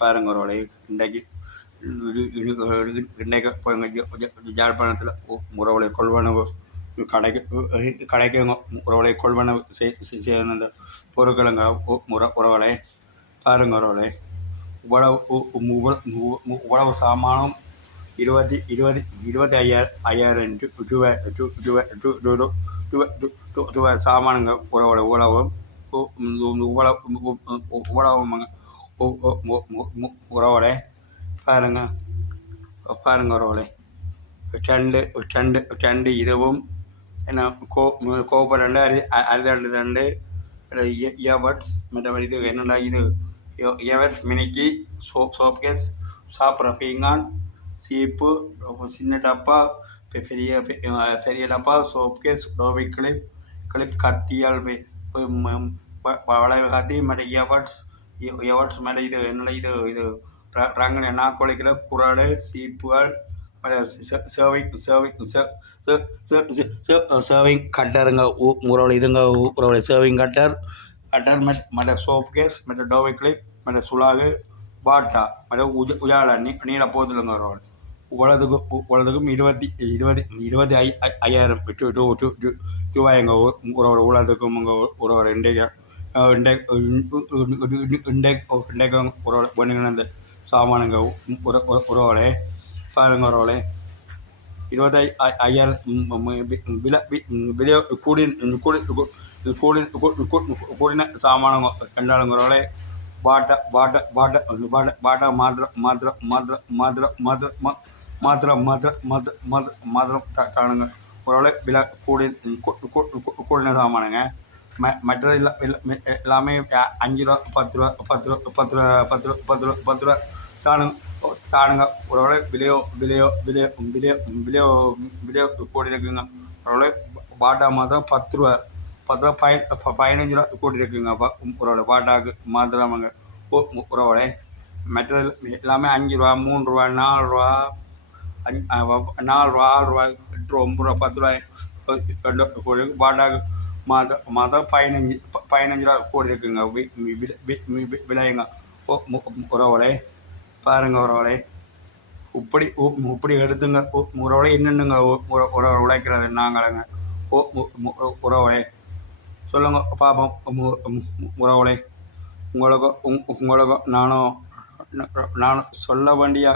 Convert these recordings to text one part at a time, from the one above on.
பாருங்க ஒரு வேலை இன்றைக்கு இன்றைக்கு யாழ்ப்பாணத்தில் உறவுகளை கொள்வனவு கடைக்கு உறவுகளை கொள்வனவு செய்யணும் இந்த பொருட்களுங்க உறவுகளை பாருங்க உறவுகளை இவ்வளவு சாமானும் 25,000 ரூபாய் சாமானுங்க உறவுகளை உழவும் உறவுகளை பாருங்க உறவுகளை ரெண்டு இதுவும் என்ன கோப்பர் ரெண்டு ரெண்டு இயர்பட்ஸ் மற்றபடி இது என்னடா இது இயர்பட்ஸ் மினிக்கு சோப் கேஸ் சாப்பிட்ற பீங்கான் சீப்பு சின்ன டப்பா பெரிய டப்பா சோப் கேஸ் டோபி கிளிப் கத்தியால் வளைவு காட்டி மற்ற இயர்பட்ஸ் மேலே இது என்னடா இது ரங்கனை நாக்கொழிக்கிற குறாடு சீப்புகள் சேவிங் கட்டருங்க உறவுல இதுங்க உறவுல சேவிங் கட்டர் மற்ற சோப் கேஸ் மற்ற டோவை கிளிப் மற்ற சுலாகு பாட்டா மற்ற உஜால நீல போதுலங்க உறவுல உலகத்துக்கும் 25,000 ரூபாய்ங்க உறவுல உலகத்துக்கும் உறவுல இன்றைக்கு உறவுல பண்ணிங்கன்னா இந்த சாமானுங்க உறவுகளே பாருங்க உறவுகளே 25,000 விலை கூடின சாமானுங்க கண்டாளுங்க உறவுகளே பாட்டா மாத்திரம் தானுங்க உறவுகளே விலை கூடின சாமானுங்க மற்றது எல்லாமே 5 ரூபா 10 ரூபா தானுங்க உறவுகளே விலையோ கூடி இருக்குங்க உறவுகளே பாட்டா மாத்திரம் 10 ரூபா 15 ரூபா கூட்டி இருக்குங்க உறவுகளே பாட்டாக்கு மாத்திரமாங்க உறவுகளே மற்றது எல்லாமே 5 ரூபா 3 ரூபா 4 ரூபா 6 ரூபா 8 ரூபா 9 ரூபா 10 ரூபாய் பாட்டாக்கு மாதம் 15 ரூபா கூடி இருக்குங்க விலைங்க உறவுகளே பாருங்க உறவுகளே இப்படி எடுத்துங்க உறவுகளே என்னென்னுங்க உழைக்கிறது நாங்களுங்க உறவுகளே சொல்லுங்க பார்ப்போம் உறவுகளே உங்களுக்கு நானும் சொல்ல வேண்டிய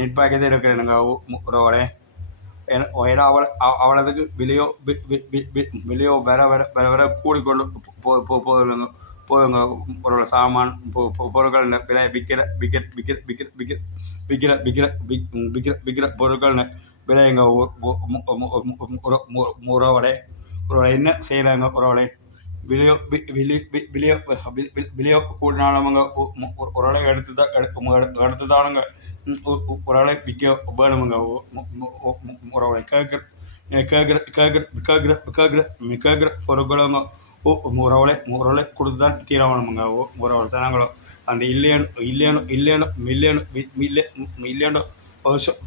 நிற்பாக்கதே இருக்கிறேனுங்க உறவுகளே அவ்வளோதுக்கு விலையோ வர கூடிக்கொண்டு போதுங்க ஒரு சாமான் பொருட்கள் விலை விற்கிற பொருட்கள் விலைங்க உறவுகளே என்ன செய்கிறாங்க உறவுகளே விலையோ கூடினாலுங்க உறவுகளை எடுத்து தானுங்க உறவுகளை விற்க வேணுமுங்க உறவுகளை கேட்குற பொருட்களுங்க உறவுகளை கொடுத்து தான் தீர வேணுமுங்க உறவுகளை ஜனங்களும் அந்த இல்லைன்னு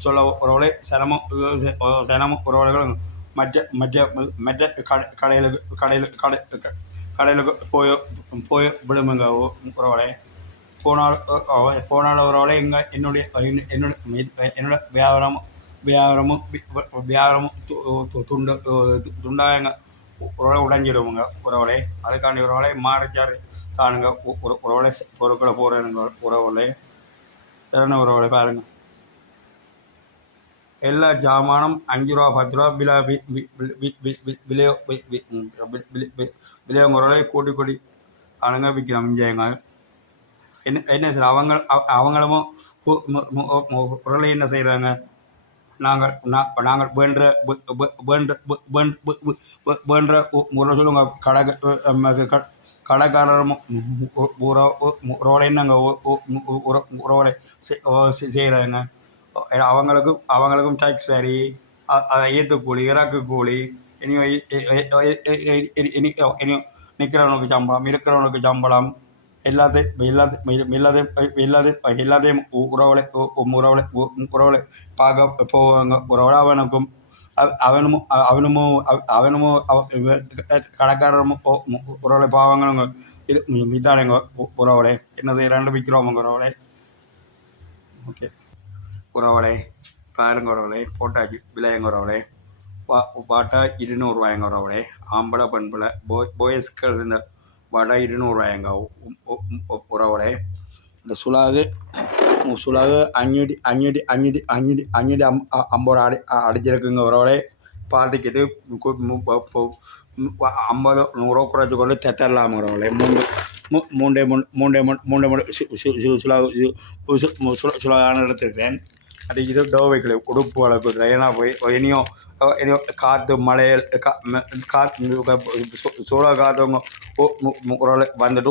சொல்ல உறவுகளை சிரமம் உறவுகளும் மற்ற கடைகளுக்கு போய் விடுமுங்க உறவுகளை போனால உறவுகளை என்னோட வியாபாரமும் துண்டாங்க உறவுகளை உடைஞ்சிடுவோங்க உறவுகளை அதுக்காண்டி உறவுகளை மாறிச்சாரு தானுங்க உறவுகளை பொருட்களை போடுறேனுங்க உறவுகளை திறன உறவுகளை பாருங்க எல்லா ஜாமானும் 5 ரூபா 10 ரூபா விலைய உறவுகளை கூட்டி ஆளுங்க விற்கிறோம் இஞ்சாங்க என்ன சார் அவங்களும் உறவுகளை என்ன செய்கிறாங்க நாங்கள் வேண்ட முறை சொல்லுங்க கடைக்காரரும் உறவுகளை என்னங்க உறவுகளை செய்கிறாங்க அவங்களுக்கும் டேக்ஸ் வேரி ஏற்று கூலி இறக்கு கூலி இனி நிற்கிறவனுக்கு சம்பளம் இருக்கிறவனுக்கு சம்பளம் எல்லாத்தையும் உறவுகளை பார்க்க போவாங்க உறவுகளை அவனுமோ கடைக்காரரும் உறவுகளை பாவாங்க இது இதானுங்க உறவுகளே. என்ன செய்யலான்னு விற்கிறோமுங்க உறவுகளே. ஓகே உறவுகளே, பாருங்க உறவுகளே, போட்டாச்சு விலையங்க உறவுகளே. பாட்டா 200 உறவுகளே. ஆம்பளை பண்புல பாய்ஸ் கேர்ள்ஸ் இந்த பாட்டா 200 உறவுகளே. இந்த சுலாகு 550 அடிச்சிருக்குங்க உறவுகளே. பாதிக்குது 50-100 குறைச்சி கொண்டு தரலாம் உறவுகளே. மூண்டே சுலாகான எடுத்துருக்கேன். அது இது டோவைகளை உடுப்பு வளர்க்குறது. ஏன்னா இனியும் காற்று மழையில் சோழ காற்றவங்க வந்துட்டு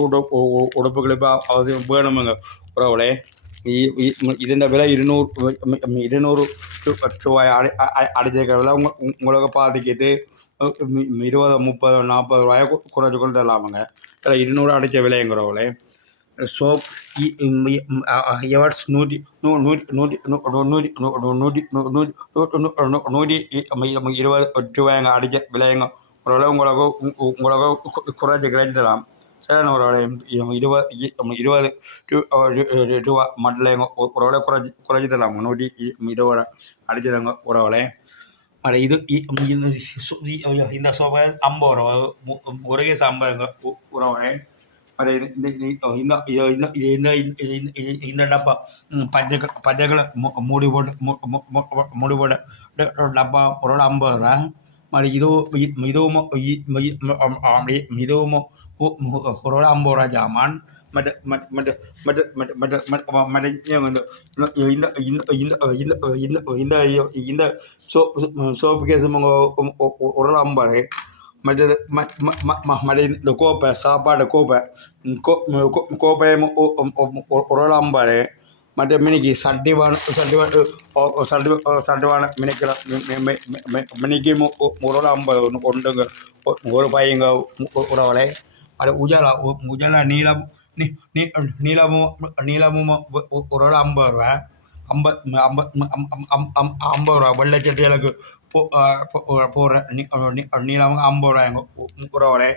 உடுப்புகளை இப்போ அது வேணுமுங்க உறவுகளே. ഇതിൻ്റെ വില 200 രൂപ അടിച്ചേക്കുള്ള உங்களுக்கு பாதிக்கிட்டு 20-30-40 குறைச்சி கொண்டு தரலாமுங்க. 200 அடித்த விலைங்கிறவங்களே. சோப் எவர்ஸ் 120 அடித்த விலைங்க ஒரு உங்களுக்கு குறைச்சி கிடைச்சி தரலாம். சரிண்ணா ஒரு 20 ரூபா மட்டும் ஒரு குறைச்சி தரலாங்க. 120 அடிச்சதாங்க உறவுகளே. இது இந்த சோப்பை 50 ரூபா ஒரு கேஸ் 50 உறவுகளே. அது இந்த டப்பா பச்சை கலர் மூடி போட்டு டப்பா ஒரு 50 ரூபா. మరి இதுவும் ஒரு 50 ரூபா ஜாமான். இந்த சோப்பு கேஸ் ஒரு 50. மற்றது இந்த கோப்பை சாப்பாடு கோப்பையும் ஒரு 50. மற்ற மினிக்கு சட்டிவான மினிக்கும் ஒரு 50 கொண்டுங்க ஒரு பையங்க உறவுகளே. அது உஜாலா நீளமும் ஒரு 50 ரூபா. 50 ரூபா வெள்ளைச்சட்டிகளுக்கு போடுற நீளமும் 50 ரூபாய்ங்க உறவுகளே.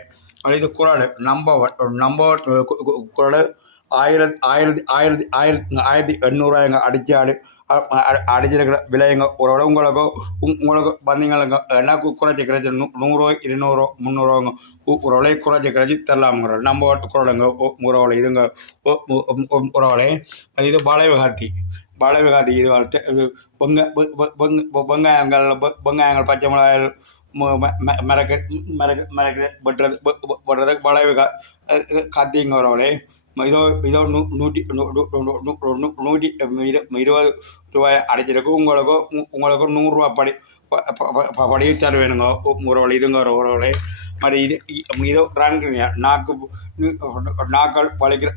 இது குரல் நம்பர் குரல் 1800 அடிச்சிருக்கிற விலைங்க உறவுல. உங்களுக்கு வந்தீங்க எனக்கு குறைச்சி கிடைச்சி 100 200 300 உறவுலே குறைச்சி கிடைச்சி தரலாமுங்கிற நம்பர் குரலுங்க உறவுல. இதுங்க உறவுகளே. இது வளைவுகாத்தி இது வெங்காயங்கள் பச்சை மிளகாய்கள் மிளகு வெட்டுறது வளைவு காத்திங்க உறவுகளே. இதோ 120 ரூபாய் அடைச்சிருக்கு. உங்களுக்கு 100 ரூபா படியே தர வேணுங்க உறவுகளே. இதுங்க உறவுகளே. మరి இதோ ரங்குங்க நாக்கள் வளைக்கிற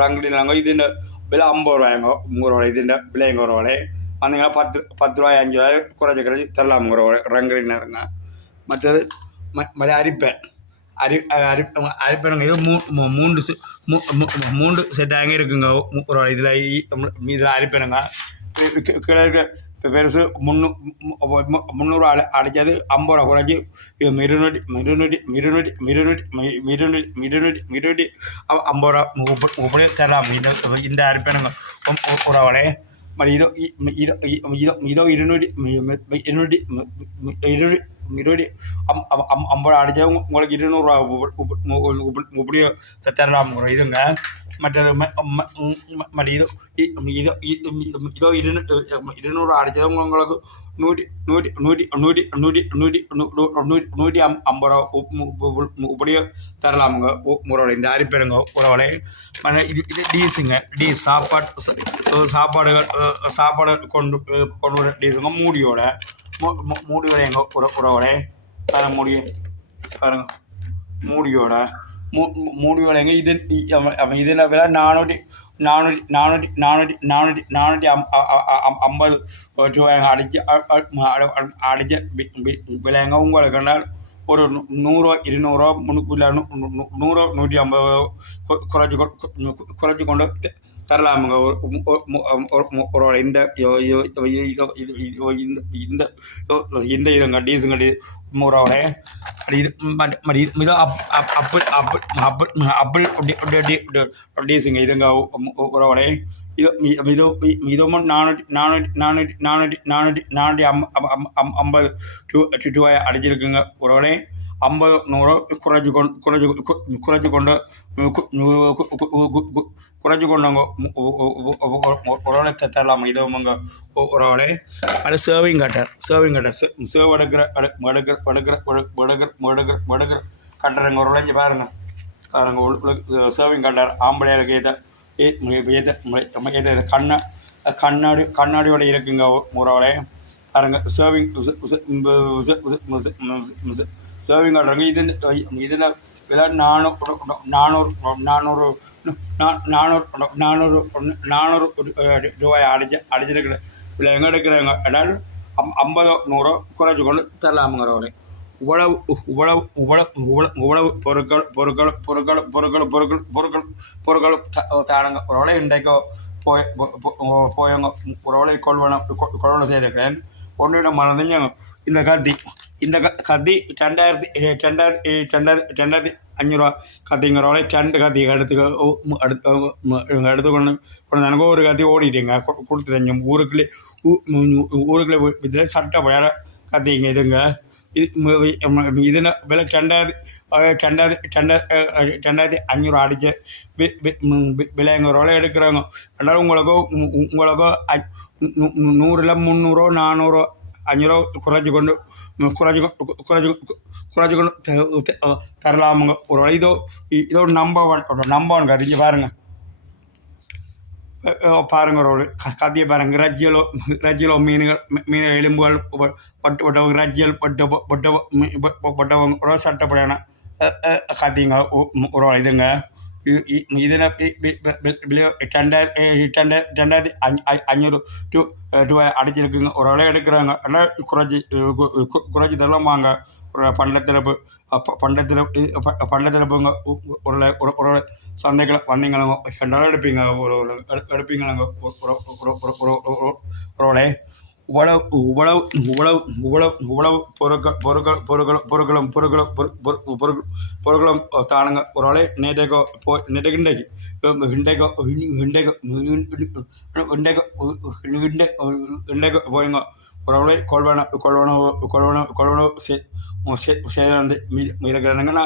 ரங்குனாங்க. இதுன்ற விலை 50 ரூபாய்ங்க உறவுகளே. இதுன்ற விலைங்க உறவுகளே. வந்தீங்கன்னா 10 ரூபாய் 5 ரூபாய் குறைச்சி தரலாம் உறவுகளே ரங்குனாருங்க. மற்றது அரிப்பேனுங்க. இது 3 செட்டாங்க இருக்குங்க உறவுகளே. இதில் அரிப்பேனுங்க கீழே இருக்க பெருசு 300 அடித்தது 50 ரூபா குறைச்சி 250 ரூபா தரலாம் இந்த அரிப்பேனுங்க உறவுகளே. இதோ 250 அடித்தது உங்களுக்கு 200 ரூபா இப்படி தரலாம் இதுங்க. மற்றது இதோ 200 அடித்தது உங்களுக்கு 150 ரூபா இப்படியே தரலாமுங்க உறவுகளை. இந்த அரிப்பேருங்க உறவுகளை. இது டீஸுங்க. டீஸ் சாப்பாடு கொண்டு வர டீஸுங்க மூடியோட எங்கள் உறவுகளை. பாருங்க மூடியோட எங்க ഇതിൻ്റെ വില 450 രൂപ അടിച്ച വിലയങ്ങ. உங்களுக்கு கண்டால் ஒரு 100 200 100 150 குறைச்சி கொண்டு தரலாமுங்க ஒரு இந்த இந்த இந்த இதுங்க டீஸுங்க முறோட இது இது அப்பிள் டீஸுங்க இதுங்க உறவோட இதுவும் 450 ரூபாய் அடிச்சிருக்குங்க உறவோட 50 100 குறைச்சி கொண்டு கொண்டாங்க உறவுகளை தரலாம் இதுவங்க உறவுகளே அது சர்விங் கட்டர் சர்வ் எடுக்கிற கட்டுறங்க ஒரு உழைஞ்சி பாருங்க சர்விங் கட்டர் ஆம்பளைகளுக்கு ஏற்ற கண்ணாடியோட இருக்குங்க உறவுகளே பாருங்க சர்விங் கட்டுறங்க இதில் விலை 400 ரூபாய் அடிச்சிருக்கிற இல்லை எங்கே எடுக்கிறாங்க அதாவது 50 100 குறைச்சி கொண்டு தரலாமுங்கிறவரை இவ்வளவு பொருட்கள் தானுங்க ஒருவேளை இன்றைக்கு போயவங்க ஒருவேளை கொள்வனை செய்திருக்கிறேன் ஒன்றிடம் மறந்துங்க இந்த கத்தி 2500 கத்திங்கிறவளை 2 கத்தி எடுத்துக்கொண்டு எனக்கு ஒரு கத்தி ஓடிட்டேங்க கொடுத்துட்டேங்க ஊருக்குள்ளே இதில் சட்டப்படையாத கத்திங்க இதுங்க இதில் விலை 2500 அடித்த விலைங்கிறவளை எடுக்கிறாங்க அதனால் உங்களுக்கு 100 300 400 500 குறைச்சி கொண்டு தரலாமுங்க ஒரு இதோ நம்பர் கதிங்க பாருங்க ஒரு கத்தியை பாருங்க ரஜ்ஜியலோ மீன்கள் எலும்புகள் பட்டவங்க ரஜ்ஜியல் பட்டவங்க சட்டப்படையான கத்திங்க ஒரு இதுங்க இதில் 2500 ரூபாய் அடிச்சிருக்குங்க ஒரு வேலை எடுக்கிறாங்க அதனால் குறைச்சி தரலாம் வாங்க ஒரு பண்டத்திறப்புங்க ஒரு சந்தைகளை வந்தீங்களங்க 2 எடுப்பீங்க எடுப்பீங்களங்க ஒரு வேலை இவ்வளவு பொருட்களும் தானுங்க ஒரு வேலை இன்றைக்கு போயுங்க ஒரு வேலை கொள்வன சேர்ந்து இருக்கிறாங்கன்னா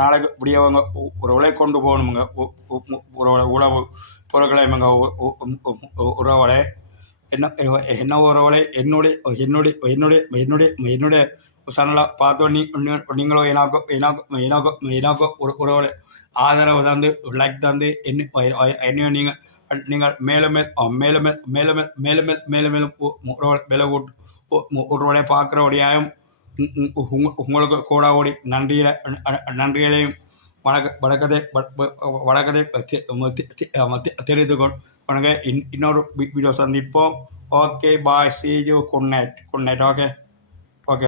நாளைக்கு இப்படியவங்க ஒரு வேலை கொண்டு போகணுமுங்க உணவு பொருட்களை உறவுகளை என்ன உறவுகளை என்னுடைய சேனலை பார்த்தோம் நீங்களோ எனக்கு ஒரு உறவுகளை ஆதரவு தந்து லைக் தந்து என்னையும் நீங்கள் மேலும் உறவுகளை பார்க்குறபடியாயும் உங்களுக்கு கூட ஓடி நன்றிகளையும் வணக்கத்தை தெரிவித்துக்கொண்டு இன்னொரு வீடியோ சந்திப்போம். Okay bye, see you, good night okay.